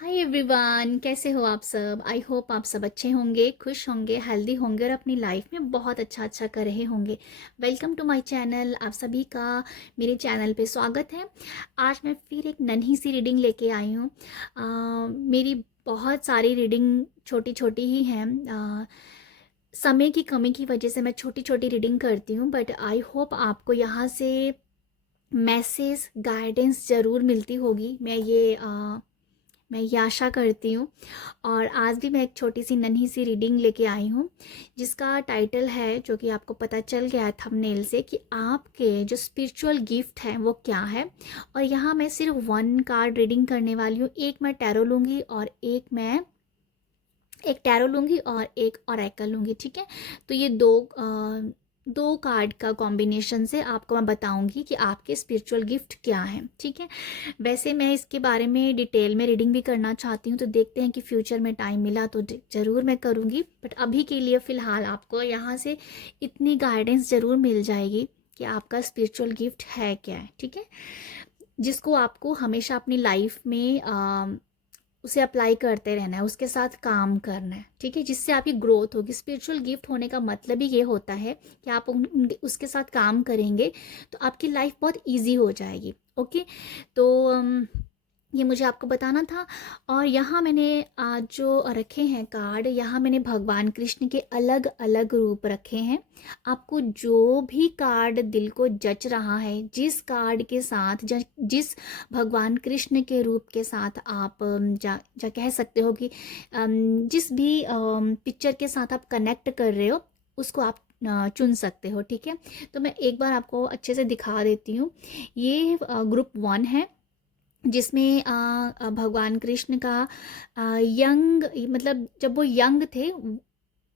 Hi everyone, कैसे हो आप सब। आई होप आप सब अच्छे होंगे, खुश होंगे, हेल्दी होंगे और अपनी लाइफ में बहुत अच्छा अच्छा कर रहे होंगे। Welcome to my channel. आप सभी का मेरे चैनल पे स्वागत है। आज मैं फिर एक नन्ही सी रीडिंग लेके आई हूँ। मेरी बहुत सारी रीडिंग छोटी छोटी ही हैं। समय की कमी की वजह से मैं छोटी छोटी रीडिंग करती हूँ, बट आई होप आपको यहाँ से मैसेज गाइडेंस ज़रूर मिलती होगी। मैं ये आशा करती हूँ। और आज भी मैं एक छोटी सी नन्ही सी रीडिंग लेके आई हूँ, जिसका टाइटल है, जो कि आपको पता चल गया है थंबनेल से, कि आपके जो स्पिरिचुअल गिफ्ट हैं वो क्या है। और यहाँ मैं सिर्फ वन कार्ड रीडिंग करने वाली हूँ। एक मैं टैरो लूँगी और एक टैरो लूँगी और एक ओरेकल लूँगी, ठीक है। तो ये दो कार्ड का कॉम्बिनेशन से आपको मैं बताऊंगी कि आपके स्पिरिचुअल गिफ्ट क्या है, ठीक है। वैसे मैं इसके बारे में डिटेल में रीडिंग भी करना चाहती हूँ, तो देखते हैं कि फ्यूचर में टाइम मिला तो ज़रूर मैं करूँगी। बट अभी के लिए फ़िलहाल आपको यहाँ से इतनी गाइडेंस ज़रूर मिल जाएगी कि आपका स्पिरिचुअल गिफ्ट है क्या है, ठीक है। जिसको आपको हमेशा अपनी लाइफ में उसे अप्लाई करते रहना है, उसके साथ काम करना है, ठीक है, जिससे आपकी ग्रोथ होगी। स्पिरिचुअल गिफ्ट होने का मतलब ही ये होता है कि आप उसके साथ काम करेंगे तो आपकी लाइफ बहुत इजी हो जाएगी। ओके, तो ये मुझे आपको बताना था। और यहाँ मैंने आज जो रखे हैं कार्ड, यहाँ मैंने भगवान कृष्ण के अलग अलग रूप रखे हैं। आपको जो भी कार्ड दिल को जच रहा है, जिस कार्ड के साथ जिस भगवान कृष्ण के रूप के साथ आप जा कह सकते हो कि जिस भी पिक्चर के साथ आप कनेक्ट कर रहे हो, उसको आप चुन सकते हो, ठीक है। तो मैं एक बार आपको अच्छे से दिखा देती हूँ। ये ग्रुप 1 है, जिसमें भगवान कृष्ण का यंग, मतलब जब वो यंग थे,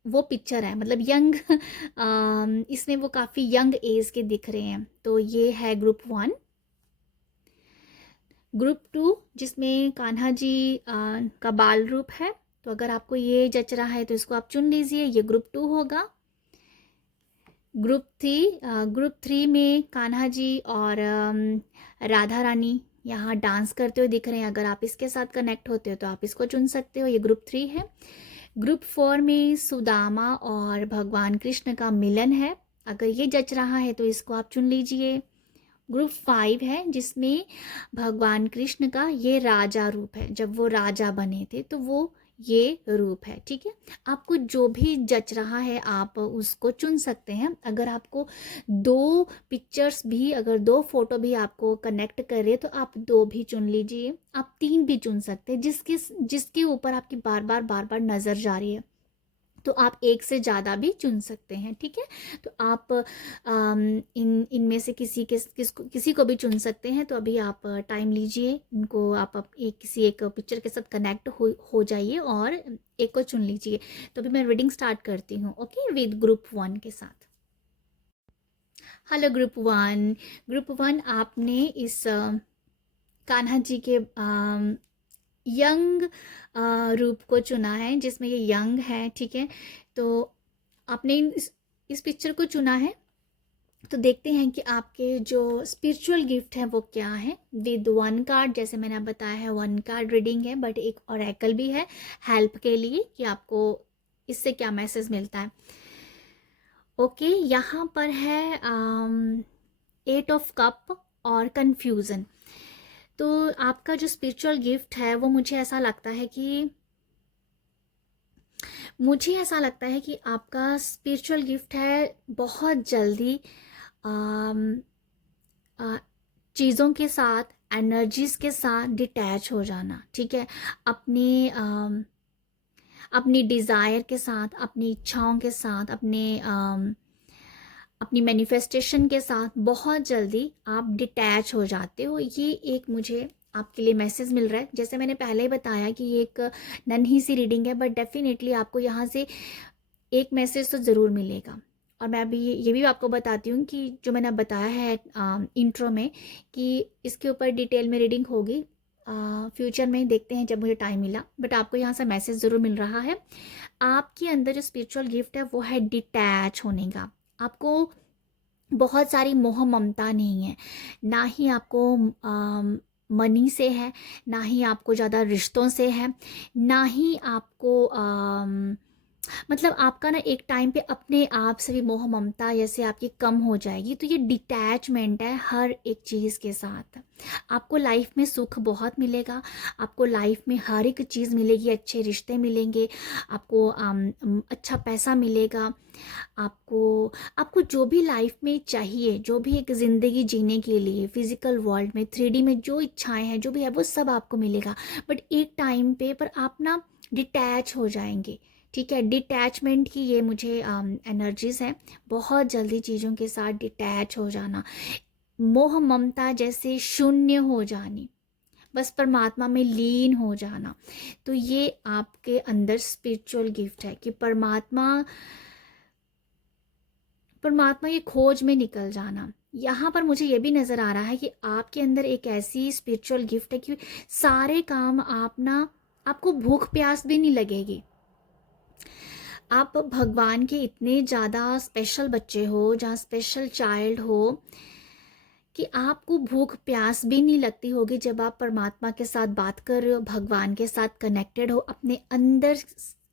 वो पिक्चर है, मतलब यंग इसमें वो काफ़ी यंग एज के दिख रहे हैं। तो ये है ग्रुप 1। ग्रुप 2, जिसमें कान्हा जी का बाल रूप है, तो अगर आपको ये जच रहा है तो इसको आप चुन लीजिए, ये ग्रुप 2 होगा। ग्रुप 3 में कान्हा जी और राधा रानी यहाँ डांस करते हुए दिख रहे हैं। अगर आप इसके साथ कनेक्ट होते हो तो आप इसको चुन सकते हो, ये ग्रुप 3 है। ग्रुप 4 में सुदामा और भगवान कृष्ण का मिलन है, अगर ये जच रहा है तो इसको आप चुन लीजिए। ग्रुप 5 है, जिसमें भगवान कृष्ण का ये राजा रूप है, जब वो राजा बने थे तो वो ये रूप है, ठीक है। आपको जो भी जच रहा है आप उसको चुन सकते हैं। अगर आपको दो पिक्चर्स भी, अगर दो फोटो भी आपको कनेक्ट कर रहे तो आप दो भी चुन लीजिए, आप तीन भी चुन सकते हैं, जिसके जिसके ऊपर आपकी बार बार नज़र जा रही है, तो आप एक से ज़्यादा भी चुन सकते हैं, ठीक है। तो आप इनमें से किसी को भी चुन सकते हैं। तो अभी आप टाइम लीजिए, इनको आप किसी एक पिक्चर के साथ कनेक्ट हो जाइए और एक को चुन लीजिए। तो अभी मैं रीडिंग स्टार्ट करती हूँ, ओके, विद ग्रुप 1 के साथ। Hello group 1। ग्रुप 1, आपने इस कान्हा जी के यंग रूप को चुना है, जिसमें ये यंग है, ठीक है। तो आपने इस पिक्चर को चुना है। तो देखते हैं कि आपके जो स्पिरिचुअल गिफ्ट है वो क्या है। विद वन कार्ड, जैसे मैंने आप बताया है, वन कार्ड रीडिंग है, बट एक ओरेकल भी है हेल्प के लिए कि आपको इससे क्या मैसेज मिलता है। ओके, यहाँ पर है 8 ऑफ कप और कंफ्यूजन। तो आपका जो स्पिरिचुअल गिफ्ट है वो मुझे ऐसा लगता है कि आपका स्पिरिचुअल गिफ्ट है बहुत जल्दी आम, आ, चीज़ों के साथ, एनर्जीज के साथ डिटैच हो जाना, ठीक है। अपनी डिज़ायर के साथ, अपनी इच्छाओं के साथ, अपनी मैनिफेस्टेशन के साथ बहुत जल्दी आप डिटैच हो जाते हो। ये एक मुझे आपके लिए मैसेज मिल रहा है। जैसे मैंने पहले ही बताया कि ये एक नन्ही सी रीडिंग है, बट डेफिनेटली आपको यहाँ से एक मैसेज तो ज़रूर मिलेगा। और मैं अभी ये भी आपको बताती हूँ कि जो मैंने बताया है इंट्रो में, कि इसके ऊपर डिटेल में रीडिंग होगी फ्यूचर में, देखते हैं जब मुझे टाइम मिला। बट आपको यहाँ से मैसेज ज़रूर मिल रहा है। आपके अंदर जो स्पिरिचुअल गिफ्ट है वो है डिटैच होने का। आपको बहुत सारी मोह ममता नहीं है, ना ही आपको मनी से है, ना ही आपको ज़्यादा रिश्तों से है, ना ही आपको मतलब आपका ना एक टाइम पे अपने आप से भी मोह ममता जैसे आपकी कम हो जाएगी। तो ये डिटैचमेंट है हर एक चीज़ के साथ। आपको लाइफ में सुख बहुत मिलेगा, आपको लाइफ में हर एक चीज़ मिलेगी, अच्छे रिश्ते मिलेंगे, आपको अच्छा पैसा मिलेगा, आपको आपको जो भी लाइफ में चाहिए, जो भी एक ज़िंदगी जीने के लिए फिज़िकल वर्ल्ड में 3D में जो इच्छाएं हैं, जो भी है वो सब आपको मिलेगा। बट एक टाइम पे पर आप ना डिटैच हो जाएंगे। ठीक है, डिटैचमेंट की ये मुझे एनर्जीज हैं, बहुत जल्दी चीज़ों के साथ डिटैच हो जाना, मोह ममता जैसे शून्य हो जानी, बस परमात्मा में लीन हो जाना। तो ये आपके अंदर स्पिरिचुअल गिफ्ट है कि परमात्मा परमात्मा की खोज में निकल जाना। यहाँ पर मुझे ये भी नज़र आ रहा है कि आपके अंदर एक ऐसी स्पिरिचुअल गिफ्ट है कि सारे काम आप ना, आपको भूख प्यास भी नहीं लगेगी। आप भगवान के इतने ज़्यादा स्पेशल बच्चे हो, जहाँ स्पेशल चाइल्ड हो, कि आपको भूख प्यास भी नहीं लगती होगी जब आप परमात्मा के साथ बात कर रहे हो, भगवान के साथ कनेक्टेड हो, अपने अंदर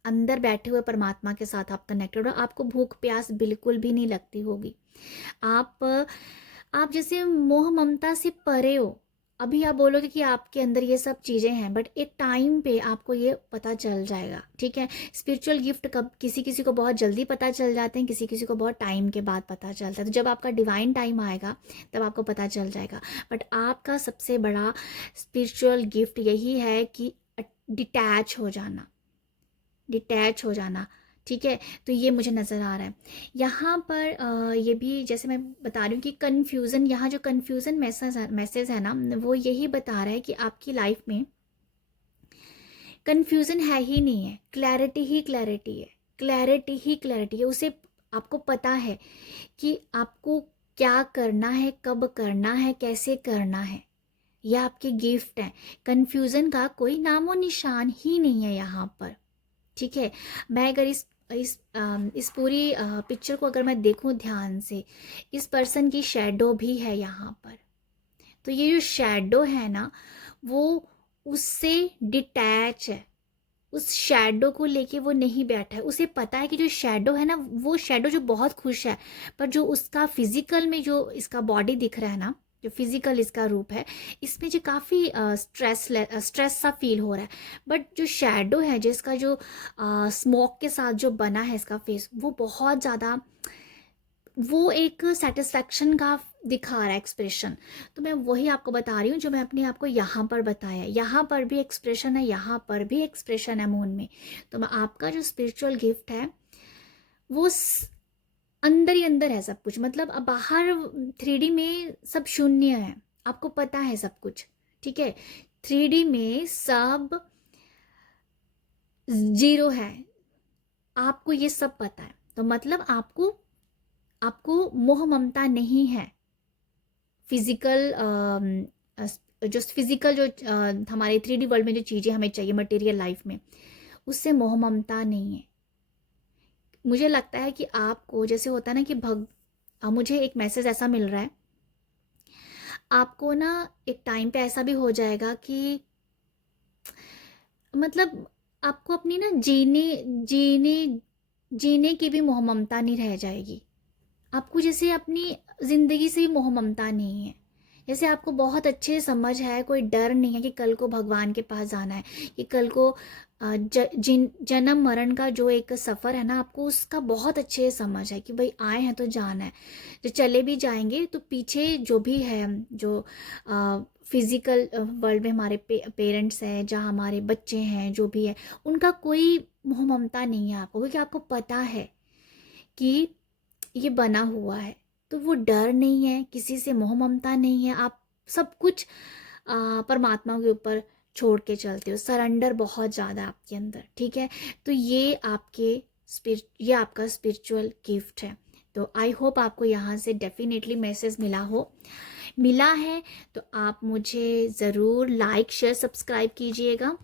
अंदर बैठे हुए परमात्मा के साथ आप कनेक्टेड हो, आपको भूख प्यास बिल्कुल भी नहीं लगती होगी। आप जैसे मोह ममता से परे हो। अभी आप बोलोगे कि आपके अंदर ये सब चीज़ें हैं, बट एक टाइम पे आपको ये पता चल जाएगा। ठीक है, स्पिरिचुअल गिफ्ट कब किसी किसी को बहुत जल्दी पता चल जाते हैं, किसी किसी को बहुत टाइम के बाद पता चलता है। तो जब आपका डिवाइन टाइम आएगा तब आपको पता चल जाएगा। बट आपका सबसे बड़ा स्पिरिचुअल गिफ्ट यही है कि डिटैच हो जाना, डिटैच हो जाना। ठीक है, तो ये मुझे नज़र आ रहा है यहाँ पर। ये भी जैसे मैं बता रही हूँ कि कन्फ्यूज़न, यहाँ जो कन्फ्यूज़न मैसेज है ना, वो यही बता रहा है कि आपकी लाइफ में कन्फ्यूज़न है ही नहीं है, क्लैरिटी ही क्लैरिटी है, क्लैरिटी ही क्लैरिटी है। उसे आपको पता है कि आपको क्या करना है, कब करना है, कैसे करना है। यह आपके गिफ्ट है। कन्फ्यूज़न का कोई नामो निशान ही नहीं है यहाँ पर। ठीक है, मैं अगर इस पूरी पिक्चर को अगर मैं देखूं ध्यान से, इस पर्सन की शैडो भी है यहाँ पर। तो ये जो शैडो है ना, वो उससे डिटैच है, उस शैडो को लेके वो नहीं बैठा है। उसे पता है कि जो शैडो है ना, वो शैडो जो बहुत खुश है, पर जो उसका फिजिकल में जो इसका बॉडी दिख रहा है ना, जो फिजिकल इसका रूप है, इसमें जो काफ़ी स्ट्रेस सा फील हो रहा है। बट जो शैडो है, जिसका जो स्मोक के साथ जो बना है इसका फेस, वो बहुत ज़्यादा, वो एक सेटिस्फैक्शन का दिखा रहा है एक्सप्रेशन। तो मैं वही आपको बता रही हूँ जो मैं अपने आप को यहाँ पर बताया। यहाँ पर भी एक्सप्रेशन है, यहाँ पर भी एक्सप्रेशन है मून में। तो मैं आपका जो स्पिरिचुअल गिफ्ट है वो अंदर ही अंदर है सब कुछ। मतलब अब बाहर 3D में सब शून्य है, आपको पता है सब कुछ। ठीक है, 3D में सब जीरो है, आपको ये सब पता है। तो मतलब आपको आपको मोह ममता नहीं है फिजिकल, जो फिजिकल जो हमारे 3D वर्ल्ड में जो चीज़ें हमें चाहिए मटेरियल लाइफ में, उससे मोह ममता नहीं है। मुझे लगता है कि आपको जैसे होता है ना कि मुझे एक मैसेज ऐसा मिल रहा है, आपको ना एक टाइम पे ऐसा भी हो जाएगा कि मतलब आपको अपनी ना जीने जीने की भी मोह ममता नहीं रह जाएगी। आपको जैसे अपनी ज़िंदगी से भी मोह ममता नहीं है। जैसे आपको बहुत अच्छे से समझ है, कोई डर नहीं है कि कल को भगवान के पास जाना है, कि कल को जन्म मरण का जो एक सफ़र है ना, आपको उसका बहुत अच्छे से समझ है कि भाई आए हैं तो जाना है। जो चले भी जाएंगे तो पीछे जो भी है, जो फिज़िकल वर्ल्ड में हमारे पेरेंट्स हैं, जहाँ हमारे बच्चे हैं, जो भी है, उनका कोई मोह ममता नहीं है आपको, क्योंकि आपको पता है कि ये बना हुआ है। तो वो डर नहीं है, किसी से मोह ममता नहीं है, आप सब कुछ परमात्मा के ऊपर छोड़ के चलते हो, सरेंडर बहुत ज़्यादा आपके अंदर। ठीक है, तो ये आपका स्पिरिचुअल गिफ्ट है। तो आई होप आपको यहाँ से डेफिनेटली मैसेज मिला है। तो आप मुझे ज़रूर लाइक शेयर सब्सक्राइब कीजिएगा,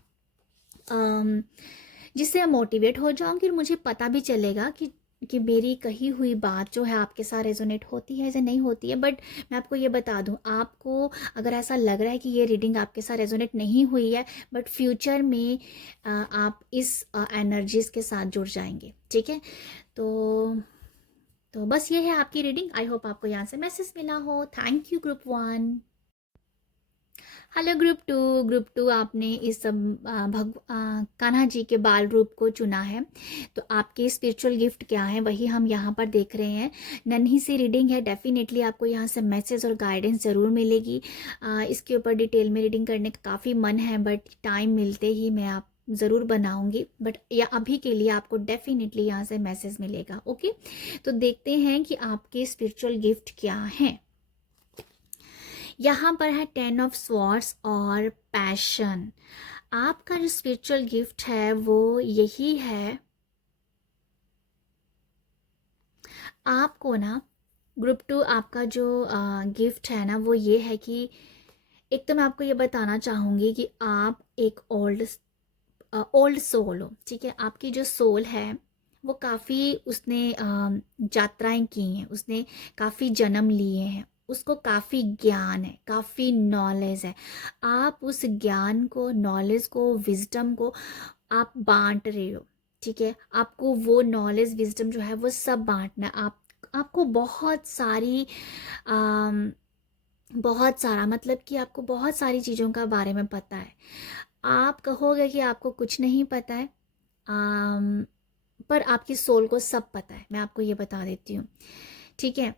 जिससे मैं मोटिवेट हो जाऊँगी और मुझे पता भी चलेगा कि कि मेरी कही हुई बात जो है आपके साथ रेजोनेट होती है या नहीं होती है। बट मैं आपको ये बता दूं, आपको अगर ऐसा लग रहा है कि ये रीडिंग आपके साथ रेजोनेट नहीं हुई है, बट फ्यूचर में आप इस एनर्जीज के साथ जुड़ जाएंगे, ठीक है। तो बस ये है आपकी रीडिंग। आई होप आपको यहाँ से मैसेज मिला हो। Thank you group 1। Hello group two आपने इस कान्हा जी के बाल रूप को चुना है। तो आपके स्पिरिचुअल गिफ्ट क्या है वही हम यहाँ पर देख रहे हैं। नन्ही सी रीडिंग है, डेफिनेटली आपको यहाँ से मैसेज और गाइडेंस ज़रूर मिलेगी। इसके ऊपर डिटेल में रीडिंग करने का काफ़ी मन है, बट टाइम मिलते ही मैं आप ज़रूर बनाऊंगी। बट या अभी के लिए आपको डेफिनेटली यहाँ से मैसेज मिलेगा। ओके, तो देखते हैं कि आपके स्पिरिचुअल गिफ्ट क्या हैं। यहाँ पर है 10 ऑफ स्वॉर्ड्स और पैशन। आपका जो स्पिरिचुअल गिफ्ट है वो यही है। आपको ना ग्रुप 2 आपका जो गिफ्ट है ना वो ये है कि एक तो मैं आपको ये बताना चाहूँगी कि आप एक ओल्ड सोल हो, ठीक है। आपकी जो सोल है वो काफ़ी उसने यात्राएं की हैं, उसने काफ़ी जन्म लिए हैं, उसको काफ़ी ज्ञान है, काफ़ी नॉलेज है। आप उस ज्ञान को, नॉलेज को, विजडम को आप बांट रहे हो, ठीक है। आपको वो नॉलेज विजडम जो है वो सब बांटना है। आपको बहुत सारी बहुत सारा मतलब कि आपको बहुत सारी चीज़ों का बारे में पता है। आप कहोगे कि आपको कुछ नहीं पता है, पर आपकी सोल को सब पता है। मैं आपको ये बता देती हूँ, ठीक है।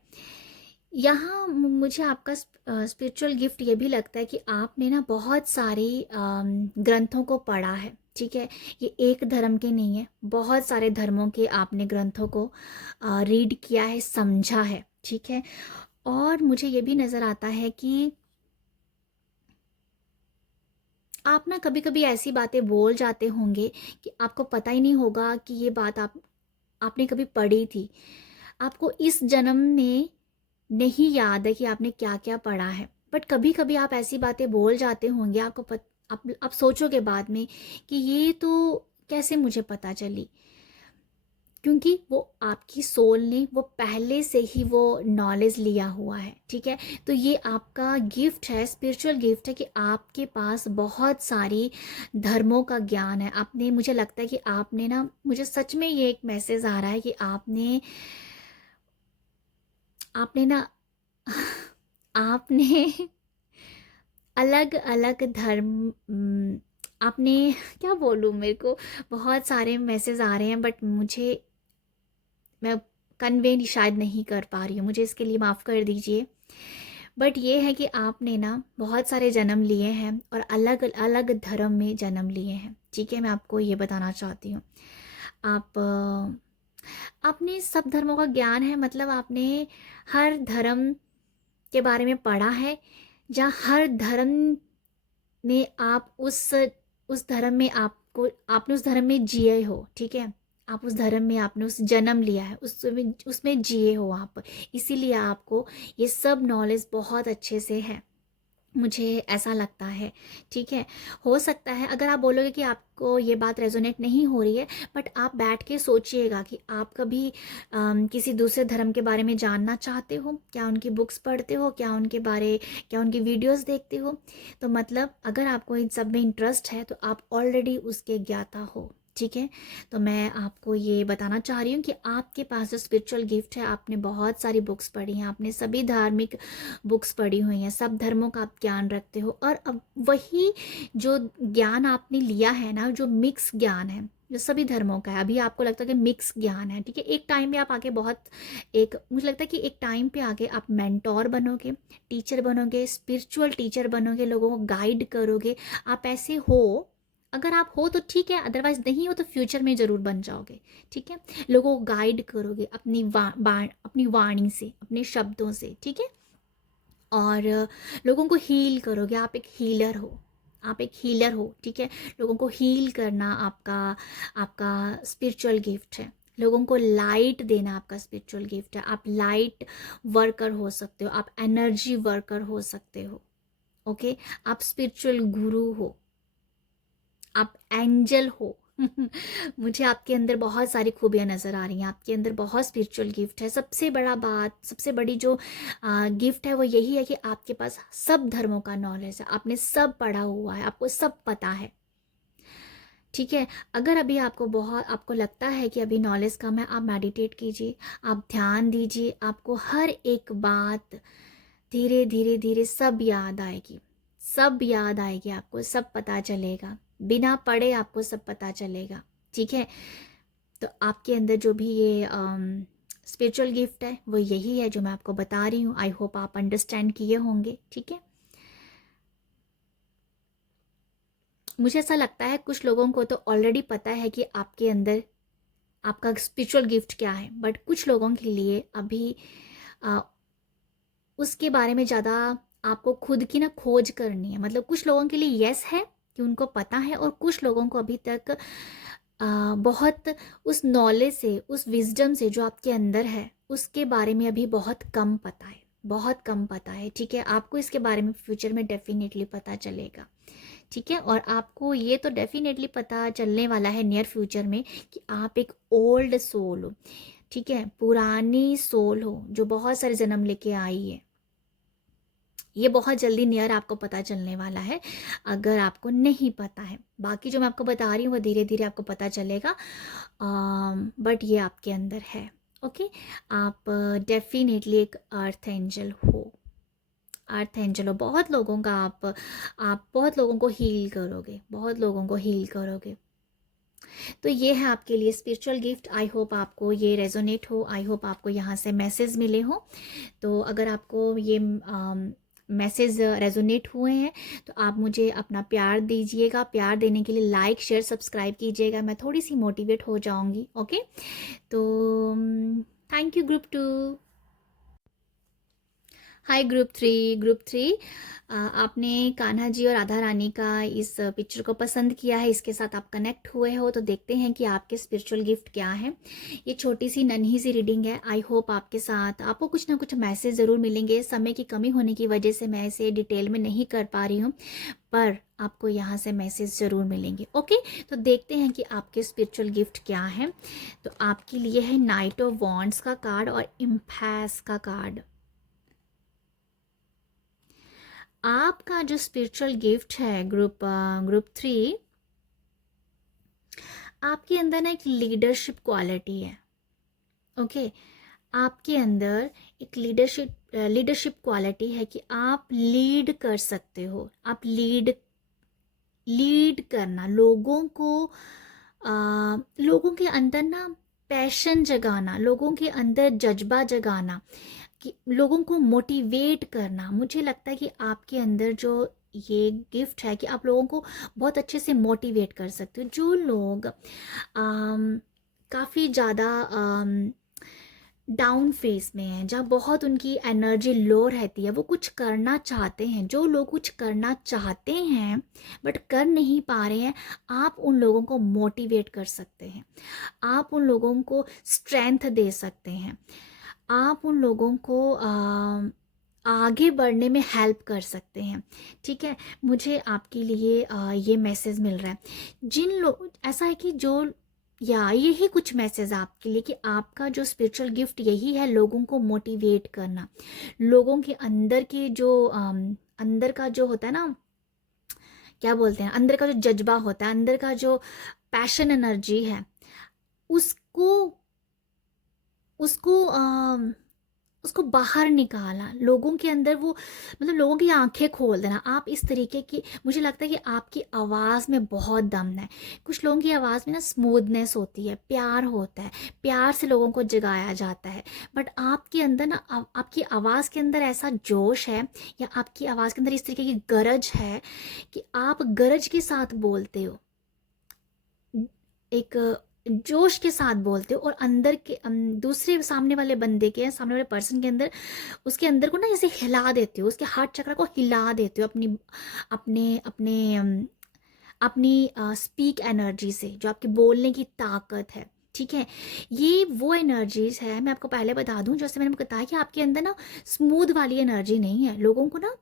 यहाँ मुझे आपका स्पिरिचुअल गिफ्ट ये भी लगता है कि आपने ना बहुत सारी ग्रंथों को पढ़ा है, ठीक है। ये एक धर्म के नहीं है, बहुत सारे धर्मों के आपने ग्रंथों को रीड किया है, समझा है, ठीक है। और मुझे ये भी नज़र आता है कि आप ना कभी कभी ऐसी बातें बोल जाते होंगे कि आपको पता ही नहीं होगा कि ये बात आपने कभी पढ़ी थी। आपको इस जन्म में नहीं याद है कि आपने क्या क्या पढ़ा है, बट कभी कभी आप ऐसी बातें बोल जाते होंगे, आप सोचोगे बाद में कि ये तो कैसे मुझे पता चली, क्योंकि वो आपकी सोल ने वो पहले से ही वो नॉलेज लिया हुआ है, ठीक है। तो ये आपका गिफ्ट है, स्पिरिचुअल गिफ्ट है कि आपके पास बहुत सारी धर्मों का ज्ञान है। आपने, मुझे लगता है कि आपने ना, मुझे सच में ये एक मैसेज आ रहा है कि आपने ना आपने अलग अलग धर्म आपने, क्या बोलूँ, मेरे को बहुत सारे मैसेज आ रहे हैं, बट मैं कन्वे शायद नहीं कर पा रही हूँ, मुझे इसके लिए माफ़ कर दीजिए। बट ये है कि आपने ना बहुत सारे जन्म लिए हैं और अलग अलग धर्म में जन्म लिए हैं, ठीक है। मैं आपको ये बताना चाहती हूँ, आपने सब धर्मों का ज्ञान है, मतलब आपने हर धर्म के बारे में पढ़ा है, जहाँ हर धर्म में आप उस धर्म में आपने उस धर्म में जिए हो, ठीक है। आप उस धर्म में आपने उस जन्म लिया है, उसमें जिए हो आप, इसीलिए आपको ये सब नॉलेज बहुत अच्छे से है, मुझे ऐसा लगता है, ठीक है। हो सकता है अगर आप बोलोगे कि आपको ये बात रेजोनेट नहीं हो रही है, बट आप बैठ के सोचिएगा कि आप कभी किसी दूसरे धर्म के बारे में जानना चाहते हो क्या, उनकी बुक्स पढ़ते हो क्या, उनकी वीडियोस देखते हो। तो मतलब अगर आपको इन सब में इंटरेस्ट है तो आप ऑलरेडी उसके ज्ञाता हो, ठीक है। तो मैं आपको ये बताना चाह रही हूँ कि आपके पास जो स्पिरिचुअल गिफ्ट है, आपने बहुत सारी बुक्स पढ़ी हैं, आपने सभी धार्मिक बुक्स पढ़ी हुई हैं, सब धर्मों का आप ज्ञान रखते हो, और अब वही जो ज्ञान आपने लिया है ना, जो मिक्स ज्ञान है, जो सभी धर्मों का है, अभी आपको लगता है कि मिक्स ज्ञान है, ठीक है। एक टाइम पे आप आगे मुझे लगता है कि एक टाइम पे आगे आप मेंटोर बनोगे, टीचर बनोगे, स्पिरिचुअल टीचर बनोगे, लोगों को गाइड करोगे। आप ऐसे हो, अगर आप हो तो ठीक है, अदरवाइज नहीं हो तो फ्यूचर में ज़रूर बन जाओगे, ठीक है। लोगों को गाइड करोगे अपनी वाणी से, अपने शब्दों से, ठीक है। और लोगों को हील करोगे, आप एक हीलर हो, आप एक हीलर हो, ठीक है। लोगों को हील करना आपका आपका स्पिरिचुअल गिफ्ट है। लोगों को लाइट देना आपका स्पिरिचुअल गिफ्ट है। आप लाइट वर्कर हो सकते हो, आप एनर्जी वर्कर हो सकते हो, ओके। आप स्पिरिचुअल गुरु हो, आप एंजल हो, मुझे आपके अंदर बहुत सारी खूबियाँ नज़र आ रही हैं, आपके अंदर बहुत स्पिरिचुअल गिफ्ट है। सबसे बड़ा बात, सबसे बड़ी जो गिफ्ट है वो यही है कि आपके पास सब धर्मों का नॉलेज है, आपने सब पढ़ा हुआ है, आपको सब पता है। ठीक है, अगर अभी आपको लगता है कि अभी नॉलेज कम है, आप मेडिटेट कीजिए, आप ध्यान दीजिए, आपको हर एक बात धीरे धीरे धीरे सब याद आएगी, सब याद आएगी, आपको सब पता चलेगा, बिना पढ़े आपको सब पता चलेगा। ठीक है, तो आपके अंदर जो भी ये स्पिरिचुअल गिफ्ट है वो यही है जो मैं आपको बता रही हूँ। आई होप आप अंडरस्टैंड किए होंगे। ठीक है, मुझे ऐसा लगता है कुछ लोगों को तो ऑलरेडी पता है कि आपके अंदर आपका स्पिरिचुअल गिफ्ट क्या है, बट कुछ लोगों के लिए अभी आ, उसके बारे में ज़्यादा आपको खुद की ना खोज करनी है। मतलब कुछ लोगों के लिए यस है कि उनको पता है, और कुछ लोगों को अभी तक बहुत उस नॉलेज से, उस विजडम से जो आपके अंदर है उसके बारे में अभी बहुत कम पता है, बहुत कम पता है। ठीक है, आपको इसके बारे में फ्यूचर में डेफिनेटली पता चलेगा। ठीक है, और आपको ये तो डेफिनेटली पता चलने वाला है नियर फ्यूचर में कि आप एक ओल्ड सोल हो। ठीक है, पुरानी सोल हो जो बहुत सारे जन्म लेके आई है। ये बहुत जल्दी नियर आपको पता चलने वाला है, अगर आपको नहीं पता है। बाकी जो मैं आपको बता रही हूँ वो धीरे धीरे आपको पता चलेगा, बट ये आपके अंदर है। ओके, आप डेफिनेटली एक अर्थ एंजल हो, अर्थ एंजल हो। बहुत लोगों का आप बहुत लोगों को हील करोगे, बहुत लोगों को हील करोगे। तो ये है आपके लिए स्पिरिचुअल गिफ्ट। आई होप आपको ये रेजोनेट हो, आई होप आपको यहाँ से मैसेज मिले हो। तो अगर आपको ये मैसेज रेजोनेट हुए हैं तो आप मुझे अपना प्यार दीजिएगा। प्यार देने के लिए लाइक शेयर सब्सक्राइब कीजिएगा, मैं थोड़ी सी मोटिवेट हो जाऊंगी। ओके, तो thank you group 2। Hi group 3। Group 3, आपने कान्हा जी और राधा रानी का इस पिक्चर को पसंद किया है, इसके साथ आप कनेक्ट हुए हो, तो देखते हैं कि आपके स्पिरिचुअल गिफ्ट क्या है। ये छोटी सी नन्ही सी रीडिंग है। आई होप आपके साथ आपको कुछ ना कुछ मैसेज ज़रूर मिलेंगे। समय की कमी होने की वजह से मैं इसे डिटेल में नहीं कर पा रही हूँ, पर आपको यहाँ से मैसेज ज़रूर मिलेंगे। ओके, तो देखते हैं कि आपके स्पिरिचुअल गिफ्ट क्या है। तो आपके लिए है नाइट ऑफ वॉन्ड्स का कार्ड और इम्पैस का कार्ड। आपका जो स्पिरिचुअल गिफ्ट है ग्रुप 3, आपके अंदर ना एक लीडरशिप क्वालिटी है। ओके, आपके अंदर एक लीडरशिप क्वालिटी है कि आप लीड कर सकते हो। आप लीड करना, लोगों के अंदर ना पैशन जगाना, लोगों के अंदर जज्बा जगाना, कि लोगों को मोटिवेट करना। मुझे लगता है कि आपके अंदर जो ये गिफ्ट है कि आप लोगों को बहुत अच्छे से मोटिवेट कर सकते हो। जो लोग काफ़ी ज़्यादा डाउन फेस में हैं, जहाँ बहुत उनकी एनर्जी लो रहती है, वो कुछ करना चाहते हैं, जो लोग कुछ करना चाहते हैं बट कर नहीं पा रहे हैं, आप उन लोगों को मोटिवेट कर सकते हैं, आप उन लोगों को स्ट्रेंथ दे सकते हैं, आप उन लोगों को आगे बढ़ने में हेल्प कर सकते हैं। ठीक है, मुझे आपके लिए ये मैसेज मिल रहा है। जिन लोग ऐसा है कि जो या यही कुछ मैसेज आपके लिए कि आपका जो स्पिरिचुअल गिफ्ट यही है, लोगों को मोटिवेट करना, लोगों के अंदर के जो अंदर का जो होता है ना, क्या बोलते हैं, अंदर का जो जज्बा होता है, अंदर का जो पैशन एनर्जी है, उसको उसको उसको बाहर निकाला, लोगों के अंदर वो, मतलब लोगों की आंखें खोल देना। आप इस तरीके की, मुझे लगता है कि आपकी आवाज़ में बहुत दम है। कुछ लोगों की आवाज़ में ना स्मूथनेस होती है, प्यार होता है, प्यार से लोगों को जगाया जाता है। बट आपके अंदर ना आपकी आवाज़ के अंदर ऐसा जोश है, या आपकी आवाज़ के अंदर इस तरीके की गरज है कि आप गरज के साथ बोलते हो, एक जोश के साथ बोलते हो, और अंदर के दूसरे सामने वाले बंदे के, सामने वाले पर्सन के अंदर, उसके अंदर को ना ऐसे हिला देते हो, उसके हार्ट चक्र को हिला देते हो अपनी अपने अपने अपनी स्पीक एनर्जी से, जो आपके बोलने की ताकत है। ठीक है, ये वो एनर्जीज है, मैं आपको पहले बता दूं, जैसे मैंने बताया कि आपके अंदर ना स्मूथ वाली एनर्जी नहीं है। लोगों को ना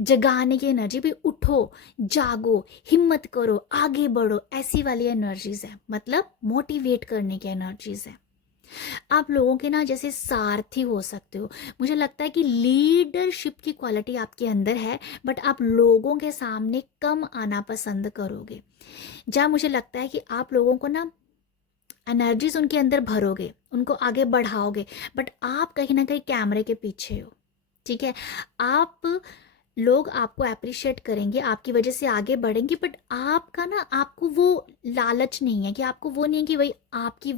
जगाने की एनर्जी भी, उठो, जागो, हिम्मत करो, आगे बढ़ो, ऐसी वाली एनर्जीज है, मतलब मोटिवेट करने की एनर्जीज है। आप लोगों के ना जैसे सारथी हो सकते हो। मुझे लगता है कि लीडरशिप की क्वालिटी आपके अंदर है, बट आप लोगों के सामने कम आना पसंद करोगे। जहाँ मुझे लगता है कि आप लोगों को ना एनर्जीज उनके अंदर भरोगे, उनको आगे बढ़ाओगे, बट आप कहीं ना कहीं कैमरे के पीछे हो। ठीक है, आप लोग आपको अप्रिशिएट करेंगे, आपकी वजह से आगे बढ़ेंगे, बट आपका ना, आपको वो लालच नहीं है, कि आपको वो नहीं है कि भाई आपकी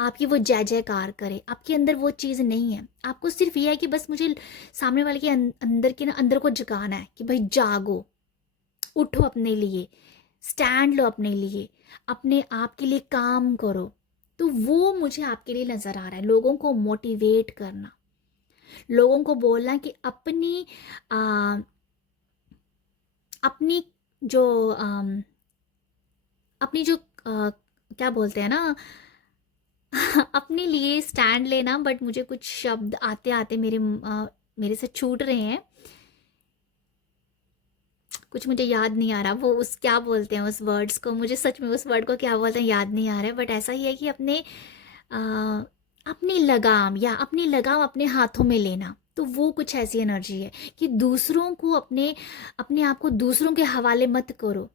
आपकी वो जय जयकार करे, आपके अंदर वो चीज़ नहीं है। आपको सिर्फ ये है कि बस मुझे सामने वाले के अंदर के ना, अंदर को जगाना है कि भाई जागो, उठो, अपने लिए स्टैंड लो, अपने लिए, अपने आप के लिए काम करो। तो वो मुझे आपके लिए नज़र आ रहा है, लोगों को मोटिवेट करना, लोगों को बोलना कि आ, अपनी जो अपनी जो क्या बोलते हैं ना अपने लिए स्टैंड लेना। बट मुझे कुछ शब्द आते आते मेरे से छूट रहे हैं, कुछ मुझे याद नहीं आ रहा, वो उस क्या बोलते हैं उस वर्ड्स को, मुझे सच में उस वर्ड को क्या बोलते हैं याद नहीं आ रहा है। बट ऐसा ही है कि अ, अपनी लगाम, या अपनी लगाम अपने हाथों में लेना। तो वो कुछ ऐसी एनर्जी है कि दूसरों को अपने आप को दूसरों के हवाले मत करो,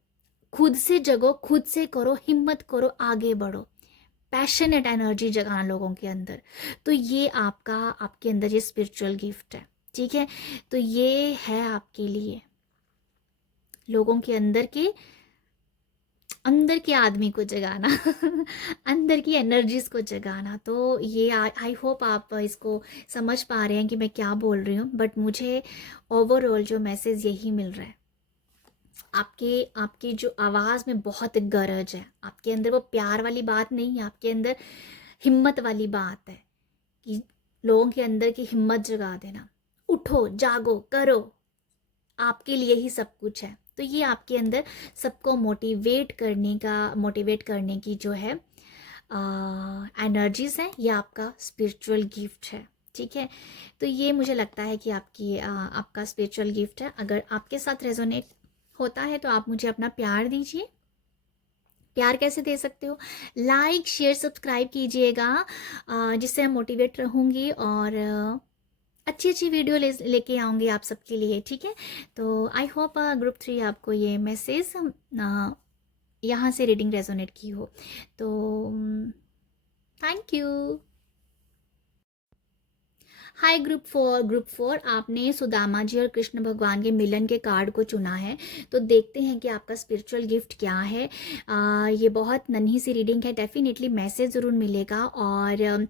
खुद से जगो, खुद से करो, हिम्मत करो, आगे बढ़ो, पैशनेट एनर्जी जगाना लोगों के अंदर। तो ये आपके अंदर ये स्पिरिचुअल गिफ्ट है। ठीक है, तो ये है आपके लिए, लोगों के अंदर के आदमी को जगाना अंदर की एनर्जीज को जगाना। तो ये आई होप आप इसको समझ पा रहे हैं कि मैं क्या बोल रही हूँ। बट मुझे ओवरऑल जो मैसेज यही मिल रहा है, आपके आपकी जो आवाज़ में बहुत गरज है, आपके अंदर वो प्यार वाली बात नहीं है, आपके अंदर हिम्मत वाली बात है, कि लोगों के अंदर की हिम्मत जगा देना, उठो, जागो, करो, आपके लिए ही सब कुछ है। तो ये आपके अंदर सबको मोटिवेट करने की जो है एनर्जीज है, ये आपका स्पिरिचुअल गिफ्ट है। ठीक है, तो ये मुझे लगता है कि आपका स्पिरिचुअल गिफ्ट है। अगर आपके साथ रेजोनेट होता है तो आप मुझे अपना प्यार दीजिए। प्यार कैसे दे सकते हो? लाइक, शेयर, सब्सक्राइब कीजिएगा, जिससे मैं मोटिवेट रहूँगी, और अच्छी अच्छी वीडियो लेके आऊँगी आप सबके लिए। ठीक है, तो आई होप ग्रुप 3 आपको ये मैसेज यहाँ से रीडिंग रेजोनेट की हो। तो थैंक यू। हाय ग्रुप 4 आपने सुदामा जी और कृष्ण भगवान के मिलन के कार्ड को चुना है। तो देखते हैं कि आपका स्पिरिचुअल गिफ्ट क्या है। ये बहुत नन्ही सी रीडिंग है, डेफिनेटली मैसेज ज़रूर मिलेगा, और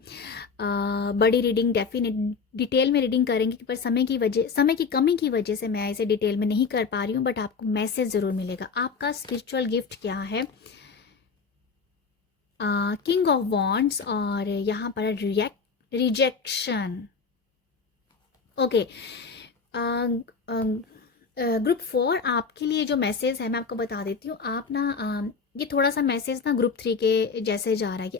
बड़ी रीडिंग डेफिनेट डिटेल में रीडिंग करेंगे, पर समय की कमी की वजह से मैं इसे डिटेल में नहीं कर पा रही हूँ। बट आपको मैसेज ज़रूर मिलेगा। आपका स्पिरिचुअल गिफ्ट क्या है? किंग ऑफ वॉन्ड्स, और यहाँ पर रिजेक्शन। ओके, ग्रुप 4 आपके लिए जो मैसेज है मैं आपको बता देती हूँ। आप ना ये थोड़ा सा मैसेज ना ग्रुप 3 के जैसे जा रहा है, कि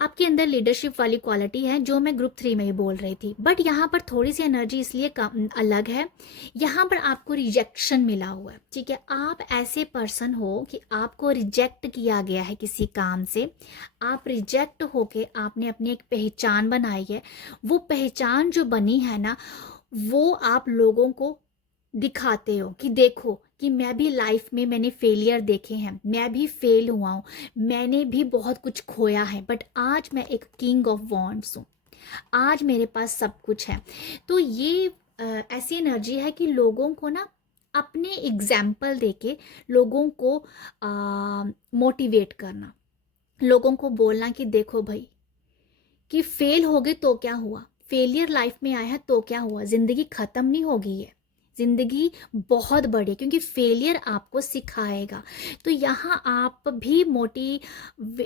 आपके अंदर लीडरशिप वाली क्वालिटी है, जो मैं ग्रुप 3 में ही बोल रही थी। बट यहाँ पर थोड़ी सी एनर्जी इसलिए अलग है, यहाँ पर आपको रिजेक्शन मिला हुआ है। ठीक है, आप ऐसे पर्सन हो कि आपको रिजेक्ट किया गया है किसी काम से, आप रिजेक्ट होके आपने अपनी एक पहचान बनाई है। वो पहचान जो बनी है ना, वो आप लोगों को दिखाते हो कि देखो कि मैं भी लाइफ में मैंने फेलियर देखे हैं, मैं भी फेल हुआ हूँ, मैंने भी बहुत कुछ खोया है, बट आज मैं एक किंग ऑफ वॉन्ड्स हूँ, आज मेरे पास सब कुछ है। तो ये ऐसी एनर्जी है कि लोगों को ना अपने एग्जाम्पल देके लोगों को मोटिवेट करना, लोगों को बोलना कि देखो भाई, कि फेल हो गए तो क्या हुआ, फेलियर लाइफ में आया है तो क्या हुआ, ज़िंदगी ख़त्म नहीं होगी है, ज़िंदगी बहुत बड़ी है, क्योंकि फेलियर आपको सिखाएगा। तो यहाँ आप भी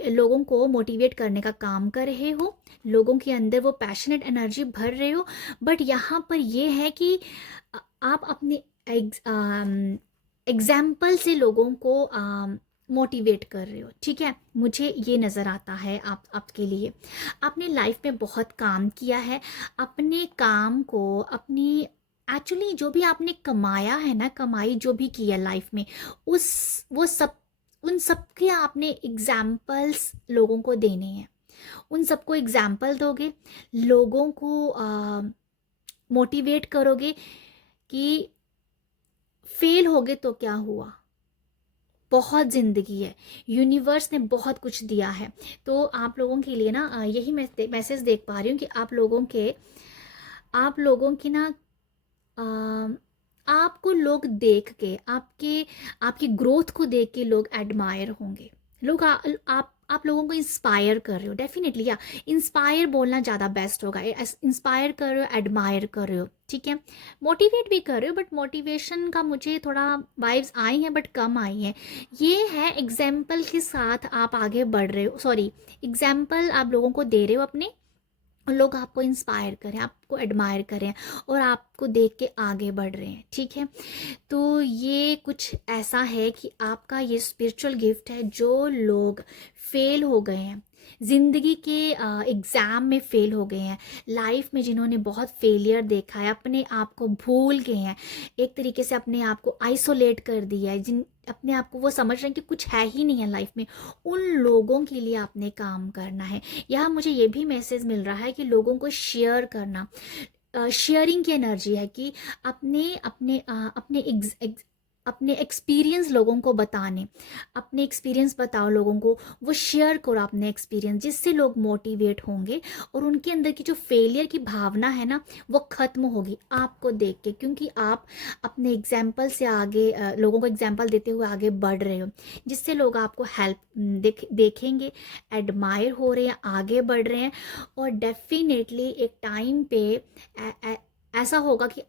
लोगों को मोटिवेट करने का काम कर रहे हो, लोगों के अंदर वो पैशनेट एनर्जी भर रहे हो। बट यहाँ पर ये है कि आप अपने एग्जाम्पल से लोगों को मोटिवेट कर रहे हो। ठीक है, मुझे ये नज़र आता है आपके लिए। आपने लाइफ में बहुत काम किया है, अपने काम को, अपनी एक्चुअली जो भी आपने कमाया है ना, कमाई जो भी की है लाइफ में, उस वो सब उन सब के आपने एग्जाम्पल्स लोगों को देने हैं। उन सबको एग्जाम्पल दोगे, लोगों को मोटिवेट करोगे कि फेल होगे तो क्या हुआ, बहुत ज़िंदगी है, यूनिवर्स ने बहुत कुछ दिया है। तो आप लोगों के लिए ना यही मैं मैसेज देख पा रही हूँ कि आप लोगों की ना अ, आपको लोग देख के, आपकी ग्रोथ को देख के लोग एडमायर होंगे। लोग आप लोगों को इंस्पायर कर रहे हो, डेफिनेटली। या इंस्पायर बोलना ज़्यादा बेस्ट होगा। इंस्पायर कर रहे हो, एडमायर कर रहे हो, ठीक है। मोटिवेट भी कर रहे हो, बट मोटिवेशन का मुझे थोड़ा वाइब्स आई हैं, बट कम आई हैं। ये है एग्जाम्पल के साथ आप आगे बढ़ रहे हो, सॉरी, एग्जाम्पल आप लोगों को दे रहे हो अपने, लोग आपको इंस्पायर करें, आपको एडमायर करें और आपको देख के आगे बढ़ रहे हैं, ठीक है। तो ये कुछ ऐसा है कि आपका ये स्पिरिचुअल गिफ्ट है। जो लोग फेल हो गए हैं, ज़िंदगी के एग्ज़ाम में फेल हो गए हैं, लाइफ में जिन्होंने बहुत फेलियर देखा है, अपने आप को भूल गए हैं, एक तरीके से अपने आप को आइसोलेट कर दिया है, जिन अपने आप को वो समझ रहे हैं कि कुछ है ही नहीं है लाइफ में, उन लोगों के लिए आपने काम करना है। यहाँ मुझे ये भी मैसेज मिल रहा है कि लोगों को शेयर करना, शेयरिंग की एनर्जी है कि अपने अपने अपने एक्सपीरियंस लोगों को बताने, अपने एक्सपीरियंस बताओ लोगों को, वो शेयर करो अपने एक्सपीरियंस, जिससे लोग मोटिवेट होंगे और उनके अंदर की जो फेलियर की भावना है ना, वो ख़त्म होगी आपको देख के, क्योंकि आप अपने एग्जाम्पल से आगे लोगों को एग्जाम्पल देते हुए आगे बढ़ रहे हो, जिससे लोग आपको हेल्प देखेंगे, एडमायर हो रहे हैं, आगे बढ़ रहे हैं। और डेफिनेटली एक टाइम पे ऐसा होगा कि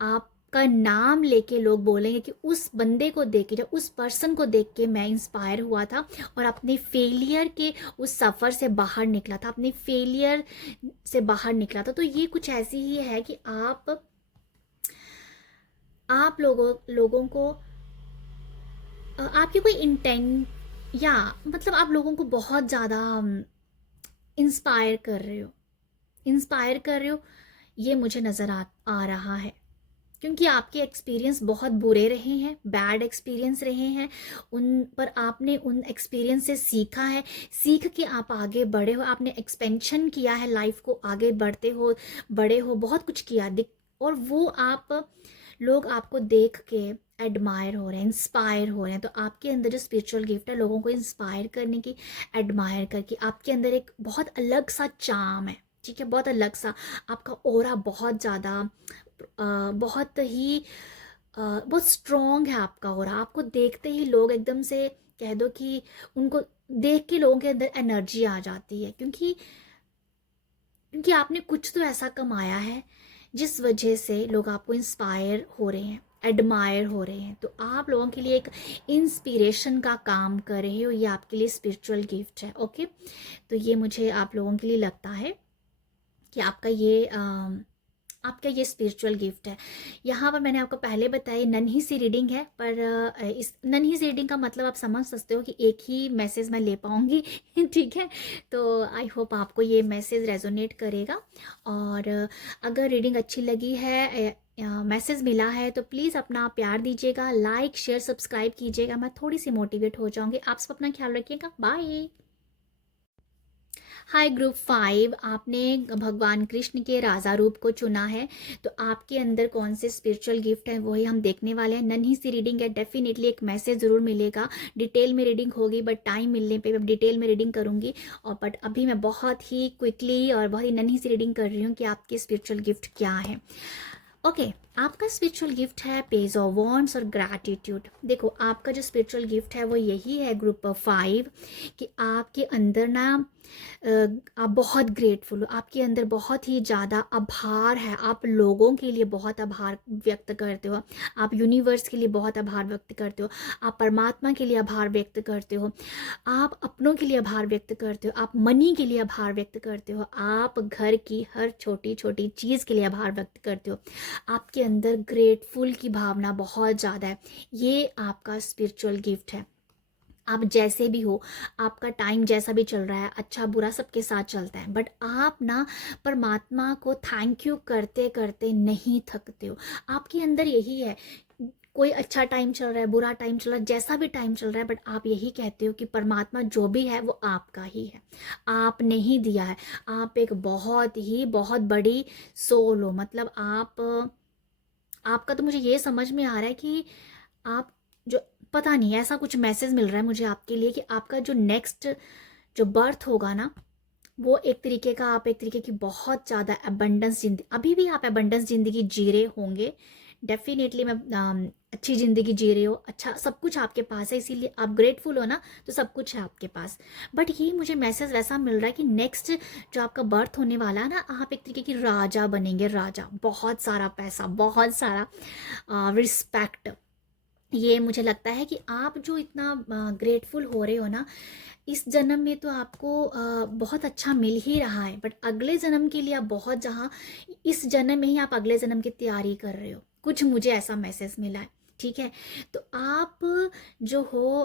आपका नाम लेके लोग बोलेंगे कि उस बंदे को देख के, उस पर्सन को देख के मैं इंस्पायर हुआ था और अपने फेलियर के उस सफ़र से बाहर निकला था, अपने फेलियर से बाहर निकला था। तो ये कुछ ऐसी ही है कि आप लोगों को आपकी कोई इंटेंट, या मतलब आप लोगों को बहुत ज़्यादा इंस्पायर कर रहे हो, इंस्पायर कर रहे हो, ये मुझे नज़र आ रहा है। क्योंकि आपके एक्सपीरियंस बहुत बुरे रहे हैं, बैड एक्सपीरियंस रहे हैं, उन पर आपने उन एक्सपीरियंस से सीखा है, सीख के आप आगे बढ़े हो, आपने एक्सपेंशन किया है, लाइफ को आगे बढ़ते हो, बड़े हो, बहुत कुछ किया और वो लोग आपको देख के एडमायर हो रहे हैं, इंस्पायर हो रहे हैं। तो आपके अंदर जो स्पिरिचुअल गिफ्ट है, लोगों को इंस्पायर करने की, एडमायर करके, आपके अंदर एक बहुत अलग सा चार्म है, ठीक है, बहुत अलग सा। आपका ऑरा बहुत ज़्यादा बहुत ही बहुत स्ट्रॉन्ग है आपका ऑरा। आपको देखते ही लोग एकदम से कह दो कि उनको देख के लोगों के अंदर एनर्जी आ जाती है, क्योंकि आपने कुछ तो ऐसा कमाया है जिस वजह से लोग आपको इंस्पायर हो रहे हैं, एडमायर हो रहे हैं। तो आप लोगों के लिए एक इंस्पिरेशन का काम कर रहे हो, ये आपके लिए स्पिरिचुअल गिफ्ट है। ओके, तो ये मुझे आप लोगों के लिए लगता है कि आपका ये स्पिरिचुअल गिफ्ट है। यहाँ पर मैंने आपको पहले बताया नन्ही सी रीडिंग है, पर इस नन्ही सी रीडिंग का मतलब आप समझ सकते हो कि एक ही मैसेज मैं ले पाऊँगी ठीक है। तो आई होप आपको ये मैसेज रेजोनेट करेगा। और अगर रीडिंग अच्छी लगी है, मैसेज मिला है, तो प्लीज़ अपना प्यार दीजिएगा, लाइक शेयर सब्सक्राइब कीजिएगा, मैं थोड़ी सी मोटिवेट हो जाऊँगी। आप सब अपना ख्याल रखिएगा, बाय। हाय ग्रुप 5, आपने भगवान कृष्ण के राजा रूप को चुना है, तो आपके अंदर कौन से स्पिरिचुअल गिफ्ट हैं वही हम देखने वाले हैं। नन्ही सी रीडिंग है, डेफिनेटली एक मैसेज ज़रूर मिलेगा, डिटेल में रीडिंग होगी, बट टाइम मिलने पे मैं डिटेल में रीडिंग करूँगी। और बट अभी मैं बहुत ही क्विकली और बहुत ही नन्ही सी रीडिंग कर रही हूँ कि आपके स्पिरिचुअल गिफ्ट क्या है। ओके, आपका स्पिरिचुअल गिफ्ट है पेज ऑफ वॉन्ड्स और ग्रैटिट्यूड। देखो, आपका जो स्पिरिचुअल गिफ्ट है वो यही है ग्रुप 5, कि आपके अंदर ना आप बहुत ग्रेटफुल हो, आपके अंदर बहुत ही ज़्यादा आभार है, आप लोगों के लिए बहुत आभार व्यक्त करते हो, आप यूनिवर्स के लिए बहुत आभार व्यक्त करते हो, आप परमात्मा के लिए आभार व्यक्त करते हो, आप अपनों के लिए आभार व्यक्त करते हो, आप मनी के लिए आभार व्यक्त करते हो, आप घर की हर छोटी छोटी चीज़ के लिए आभार व्यक्त करते हो। आपके अंदर ग्रेटफुल की भावना बहुत ज़्यादा है, ये आपका स्पिरिचुअल गिफ्ट है। आप जैसे भी हो, आपका टाइम जैसा भी चल रहा है, अच्छा बुरा सबके साथ चलता है, बट आप ना परमात्मा को थैंक यू करते करते नहीं थकते हो। आपके अंदर यही है, कोई अच्छा टाइम चल रहा है, बुरा टाइम चल रहा है, जैसा भी टाइम चल रहा है, बट आप यही कहते हो कि परमात्मा जो भी है वो आपका ही है, आपने ही दिया है। आप एक बहुत बड़ी सोल हो, मतलब आपका तो मुझे ये समझ में आ रहा है कि आप जो, पता नहीं, ऐसा कुछ मैसेज मिल रहा है मुझे आपके लिए कि आपका जो नेक्स्ट जो बर्थ होगा ना, वो एक तरीके का, आप एक तरीके की बहुत ज़्यादा अबंडेंस जिंदगी, अभी भी आप अबंडेंस ज़िंदगी जी रहे होंगे डेफिनेटली। मैं अच्छी ज़िंदगी जी रहे हो, अच्छा सब कुछ आपके पास है, इसीलिए आप ग्रेटफुल हो ना, तो सब कुछ है आपके पास। बट ये मुझे मैसेज वैसा मिल रहा है कि नेक्स्ट जो आपका बर्थ होने वाला है ना, आप एक तरीके की राजा बनेंगे, राजा, बहुत सारा पैसा, बहुत सारा रिस्पेक्ट। ये मुझे लगता है कि आप जो इतना ग्रेटफुल हो रहे हो ना, इस जन्म में तो आपको बहुत अच्छा मिल ही रहा है, बट अगले जन्म के लिए आप बहुत, जहाँ इस जन्म में ही आप अगले जन्म की तैयारी कर रहे हो, कुछ मुझे ऐसा मैसेज मिला है। ठीक है, तो आप जो हो,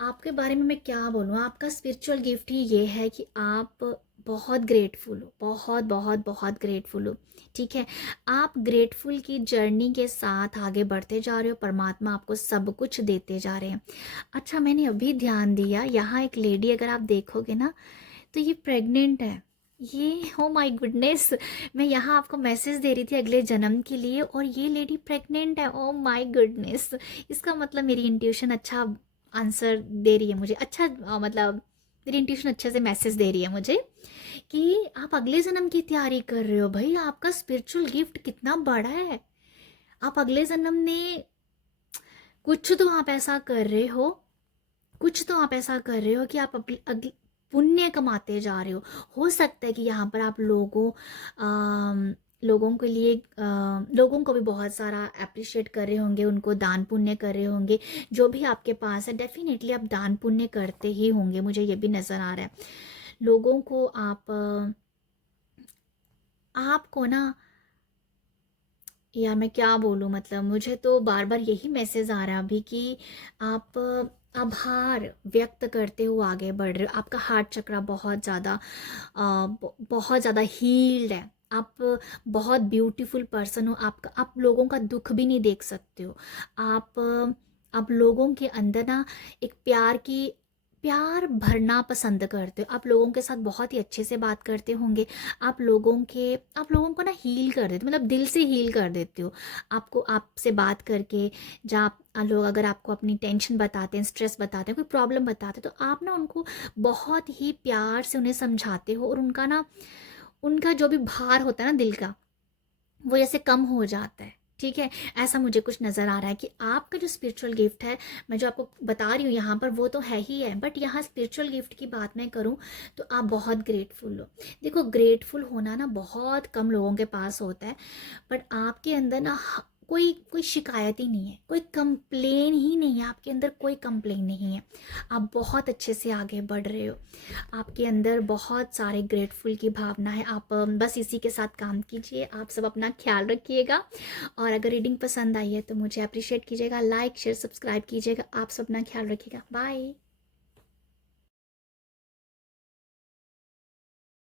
आपके बारे में मैं क्या बोलूँ, आपका स्पिरिचुअल गिफ्ट ही ये है कि आप बहुत ग्रेटफुल हो, बहुत बहुत बहुत ग्रेटफुल हो। ठीक है, आप ग्रेटफुल की जर्नी के साथ आगे बढ़ते जा रहे हो, परमात्मा आपको सब कुछ देते जा रहे हैं। अच्छा, मैंने अभी ध्यान दिया, यहाँ एक लेडी अगर आप देखोगे ना, तो ये प्रेग्नेंट है। ये हो माय गुडनेस, मैं यहाँ आपको मैसेज दे रही थी अगले जन्म के लिए, और ये लेडी प्रेग्नेंट है। ओ माय गुडनेस, इसका मतलब मेरी इंट्यूशन अच्छा आंसर दे रही है मुझे, अच्छा मतलब मेरी इंट्यूशन अच्छे से मैसेज दे रही है मुझे कि आप अगले जन्म की तैयारी कर रहे हो। भाई, आपका स्पिरिचुअल गिफ्ट कितना बड़ा है। आप अगले जन्म में कुछ तो आप ऐसा कर रहे हो, कुछ तो आप ऐसा कर रहे हो कि आप पुण्य कमाते जा रहे हो सकता है कि यहाँ पर आप लोगों के लिए, लोगों को भी बहुत सारा अप्रिशिएट कर रहे होंगे, उनको दान पुण्य कर रहे होंगे, जो भी आपके पास है डेफिनेटली आप दान पुण्य करते ही होंगे, मुझे ये भी नज़र आ रहा है। लोगों को आपको ना, यार मैं क्या बोलूँ, मतलब मुझे तो बार बार यही मैसेज आ रहा है अभी कि आप आभार व्यक्त करते हुए आगे बढ़ रहे हो। आपका हार्ट चक्र बहुत ज़्यादा बहुत ज़्यादा हील्ड है। आप बहुत ब्यूटीफुल पर्सन हो। आपका, आप लोगों का दुख भी नहीं देख सकते हो। आप लोगों के अंदर ना एक प्यार भरना पसंद करते हो। आप लोगों के साथ बहुत ही अच्छे से बात करते होंगे। आप लोगों को ना हील कर देते, मतलब दिल से हील कर देते हो। आपको, आपसे बात करके, जहाँ लोग अगर आपको अपनी टेंशन बताते हैं, स्ट्रेस बताते हैं, कोई प्रॉब्लम बताते हैं, तो आप ना उनको बहुत ही प्यार से उन्हें समझाते हो, और उनका जो भी भार होता है ना दिल का, वो जैसे कम हो जाता है। ठीक है, ऐसा मुझे कुछ नज़र आ रहा है कि आपका जो स्पिरिचुअल गिफ्ट है, मैं जो आपको बता रही हूँ यहाँ पर, वो तो है ही है, बट यहाँ स्पिरिचुअल गिफ्ट की बात मैं करूँ तो आप बहुत ग्रेटफुल हो। देखो, ग्रेटफुल होना ना बहुत कम लोगों के पास होता है, बट आपके अंदर ना कोई कोई शिकायत ही नहीं है, कोई कंप्लेन ही नहीं है, आपके अंदर कोई कंप्लेन नहीं है। आप बहुत अच्छे से आगे बढ़ रहे हो, आपके अंदर बहुत सारे ग्रेटफुल की भावना है। आप बस इसी के साथ काम कीजिए। आप सब अपना ख्याल रखिएगा, और अगर रीडिंग पसंद आई है तो मुझे अप्रिशिएट कीजिएगा, लाइक शेयर सब्सक्राइब कीजिएगा। आप सब अपना ख्याल रखिएगा, बाय।